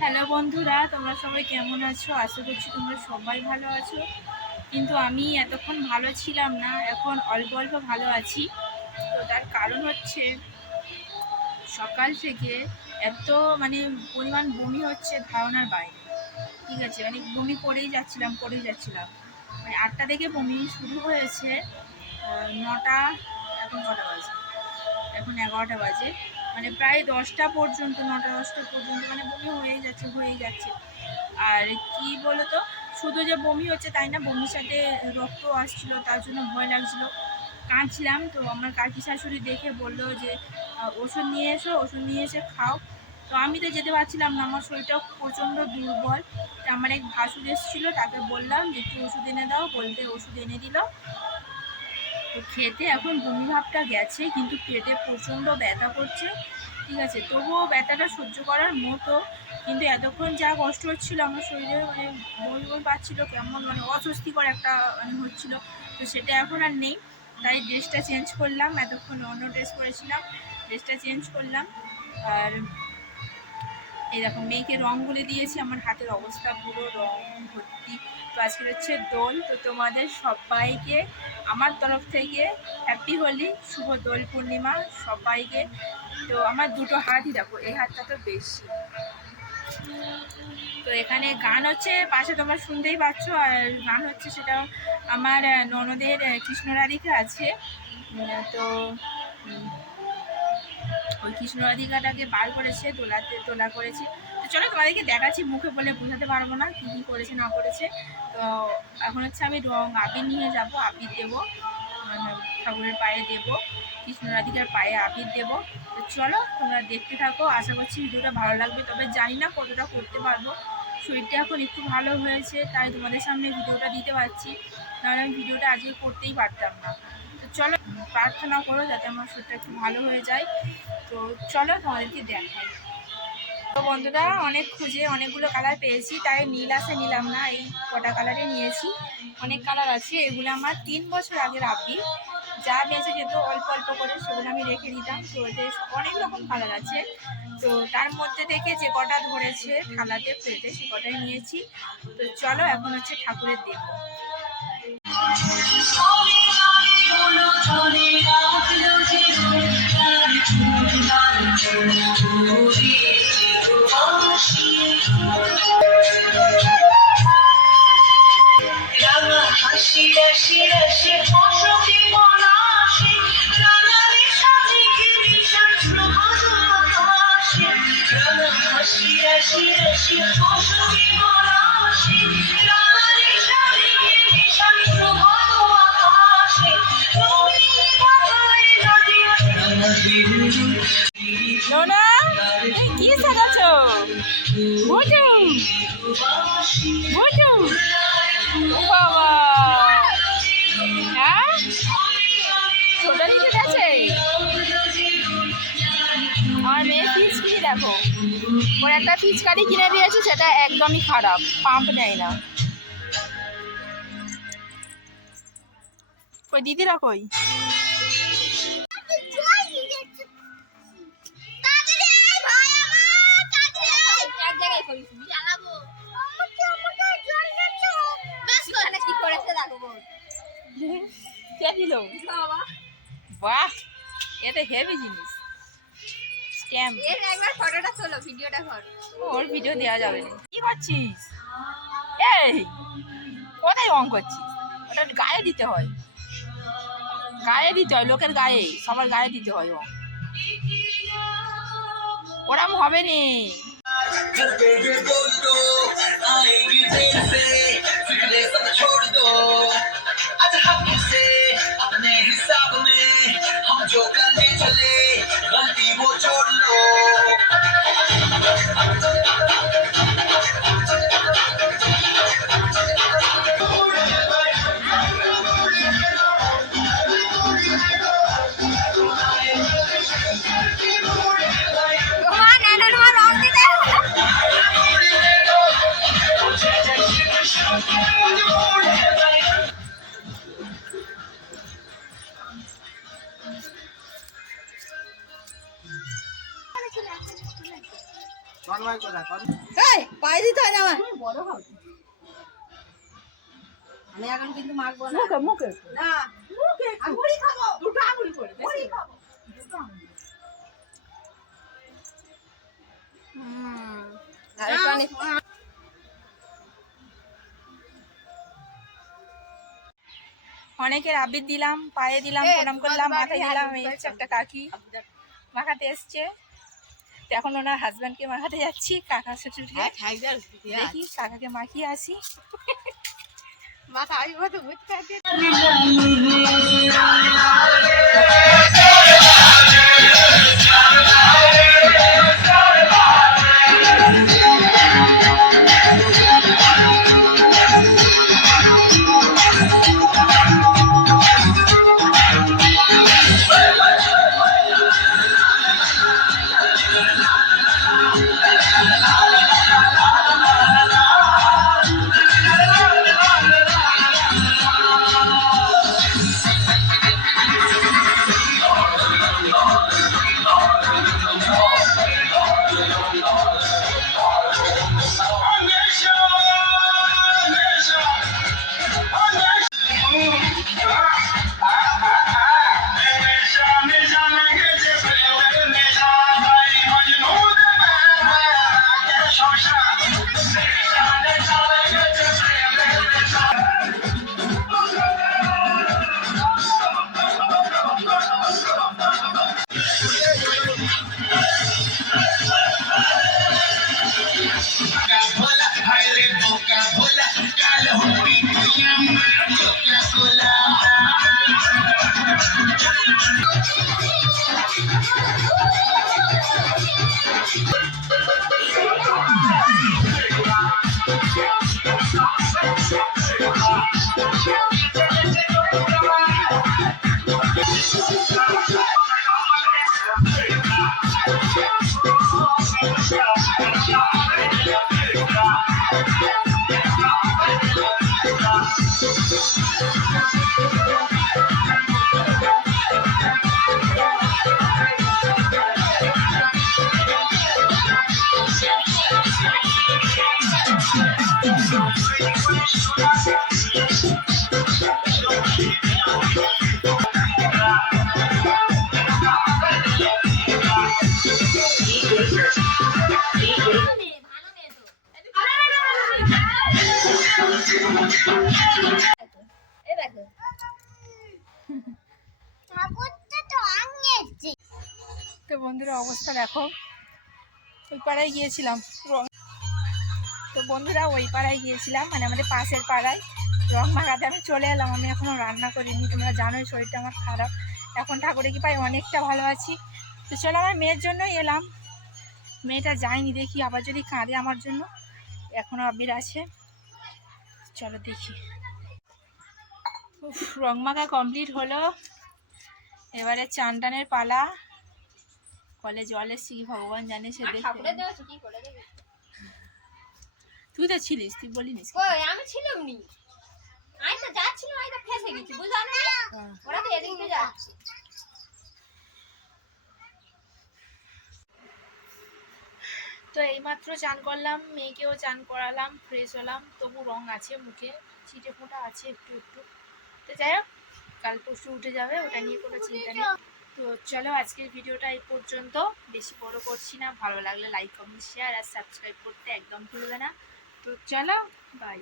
Hello বন্ধুরা, তোমরা সবাই কেমন আছো? আশা করছি তোমরা সবাই ভালো আছো। কিন্তু আমি এতক্ষণ ভালো ছিলাম না, এখন অল্প অল্প ভালো আছি। তো তার কারণ হচ্ছে সকাল থেকে এত পরিমাণ বমি হচ্ছে ধারণার বাইরে। ঠিক আছে, বমি করেই যাচ্ছিলাম। 8টা থেকে বমি শুরু হয়েছে। 9টা, এখন কটা বাজে? এখন 11টা বাজে। প্রায় 10টা পর্যন্ত, 9টা 10টা পর্যন্ত বমি হয়েই যাচ্ছে। আর কি বলতো, শুধু যে বমি হচ্ছে তাই না, বমির সাথে রক্ত আসছিল, তার জন্য ভয় লাগছিল, কাঁদছিলাম। তো আমার কাকি শাশুড়ি দেখে বললো যে ওষুধ নিয়ে এসে খাও। তো আমি তো যেতে পারছিলাম না, আমার শরীরটা প্রচণ্ড দুর্বল। তো আমার এক ভাসুর এসেছিলো, তাকে বললাম যে একটু ওষুধ এনে দাও, বলতে ওষুধ এনে দিল। তো খেতে এখন বমি ভাবটা গেছে, কিন্তু পেটে প্রচণ্ড ব্যথা করছে। ঠিক আছে, তবুও ব্যথাটা সহ্য করার মতো। কিন্তু এতক্ষণ যা কষ্ট হচ্ছিল আমার শরীরে, বমি পাচ্ছিল, কেমন অস্বস্তিকর একটা হচ্ছিল। তো সেটা এখন আর নেই। তাই ড্রেসটা চেঞ্জ করলাম, এতক্ষণ অন্য ড্রেস পরেছিলাম, ড্রেসটা চেঞ্জ করলাম। আর এই দেখো মেয়েকে রং গুলে দিয়েছি, আমার হাতের অবস্থা পুরো রং ভর্তি। তো আজকে হচ্ছে দোল। তো তোমাদের সবাইকে আমার তরফ থেকে হ্যাপি হোলি, শুভ দোল পূর্ণিমা সবাইকে। তো আমার দুটো হাতই দেখো, এই হাতটা তো বেশি। তো এখানে গান হচ্ছে পাশে, তোমরা শুনতেই পাচ্ছ। আর গান হচ্ছে সেটা আমার ননদের কৃষ্ণ রাধিকা আছে। তো ওই কৃষ্ণ রাধিকাটাকে বার করেছে, তোলা করেছে। তো চলো তোমাদেরকে দেখাচ্ছি, মুখে বলে বোঝাতে পারবো না কী কী করেছে না করেছে। তো এখন হচ্ছে আমি রং আবির নিয়ে যাব, আবির দেবো, ঠাকুরের পায়ে দেবো, কৃষ্ণ রাধিকার পায়ে আবির দেবো। তো চলো তোমরা দেখতে থাকো, আশা করছি ভিডিওটা ভালো লাগবে। তবে জানি না কতটা করতে পারবো, শরীরটা এখন একটু ভালো হয়েছে তাই তোমাদের সামনে ভিডিওটা দিতে পারছি, নাহলে আমি ভিডিওটা আজকে করতেই পারতাম না। তো চলো প্রার্থনা করো যাতে আমার শরীরটা একটু ভালো হয়ে যায়। তো চলো তোমাদেরকে দেখাই। তো বন্ধুরা, অনেক খুঁজে অনেকগুলো কালার পেয়েছি, তাই নীল আসে নিলাম না, এই কটা কালারে নিয়েছি। অনেক কালার আছে, এগুলো আমার 3 বছর আগের আবি, যা বেঁচে যেত অল্প অল্প করে সেগুলো আমি রেখে দিতাম। তো এতে অনেক রকম কালার আছে। তো তার মধ্যে থেকে যে কটা ধরেছে থালাতে প্লেটে, সে কটাই নিয়েছি। তো চলো এখন হচ্ছে ঠাকুরের দেবো। হাসি রাশি রাশি বসতি পলাশি রাঙালি সাজিকে নিশান প্রভাত আকাশে হাসি রাশি রাশি বসতি পলাশি রাঙালি সাজিকে নিশান প্রভাত আকাশে রঙিন পাতায় নদী নোনা কি সাজাচ্ছো? বুঝু বুঝু বাবা, হ্যাঁ ছোটা দিতে গেছে। আমার মেয়ে পিচকারি দেখো, ওর একটা পিচকারি কিনে দিয়েছে, সেটা একদমই খারাপ, পাম্প নেয় না। কই দিদিরা কই? বাহ, এটা হেভি জিনিস। স্ট্যাম্প। এর একবার ফটোটা তোলো, ভিডিওটা কর। ওর ভিডিও দেওয়া যাবে না। কি করছিস? এই কোথায় রং করছিস? ওটা গায়ে দিতে হয়, গায়ে দিতে হয়, লোকের গায়ে, সবার গায়ে দিতে হয় রং, ওরম হবে নি। जो करने चले गलती वो छोड़ लो। পায়ে দিতে হয় না আমার বড় হবে। আমি এখন কিন্তু মাখবো না মুখে মুখে না মুখে আঙুলি খাবো দুটো আঙুলি করে মুড়ি খাবো দুটো আঙুলি আর এটা অনেক অনেকের আবির দিলাম, পায়ে দিলাম, প্রণাম করলাম, মাথায় দিলাম। এই হচ্ছে একটা কাকি মাখাতে এসছে, তো এখন ওনার হাজব্যান্ডকে মাখাতে যাচ্ছি, কাকা শ্বশুরকে। দেখি কাকাকে মাখিয়ে আসি। মাথা আমি মতো ভূত খাইতে তো বন্ধুরা অবস্থা দেখো, ওই পাড়ায় গিয়েছিলাম তো বন্ধুরা ওই পাড়ায় গিয়েছিলাম, মানে আমাদের পাশের পাড়ায় রং মাখাতে। আমি চলে এলাম, আমি এখনও রান্না করিনি, তোমরা জানোই শরীরটা আমার খারাপ। এখন ঠাকুরের কৃপায় অনেকটা ভালো আছি। তো চলো, আমার মেয়ের জন্যই এলাম, মেয়েটা যায়নি, দেখি আবার যদি কাঁদে আমার জন্য। এখনও আবির আছে, চলো দেখি। রং মাখা কমপ্লিট হলো, এবারে চান টানের পালা। কলে জল এসছি কি ভগবান জানে, সে দেখে। তুই তো ছিলিস, তুই বলিনিস? আমি ছিলাম নি, আমি তো যাচ্ছিলাম, আমি তো ফেসে গেছি, বুঝলো না? ওরা তো এদিক দিয়ে যাচ্ছে। তো এইমাত্র চান করলাম, মেয়েকেও চান করালাম, ফ্রেশ হলাম, তবু রং আছে মুখে, ছিটে ফোঁটা আছে একটু একটু। তো যাই হোক, কাল পরশু উঠে যাবে, ওটা নিয়ে কোনো চিন্তা নেই। তো চলো, আজকের ভিডিওটা এই পর্যন্ত, বেশি বড় করছি না। ভালো লাগলে লাইক, কমেন্ট, শেয়ার আর সাবস্ক্রাইব করতে একদম ভুলবে না। তো চলো, বাই।